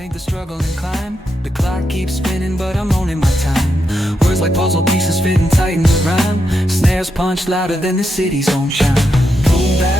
paint the struggle and climb. The clock keeps spinning, but I'm owning my time. Words like puzzle pieces fitting tight in the rhyme. Snares punch louder than the city's own chime. Boom, bap,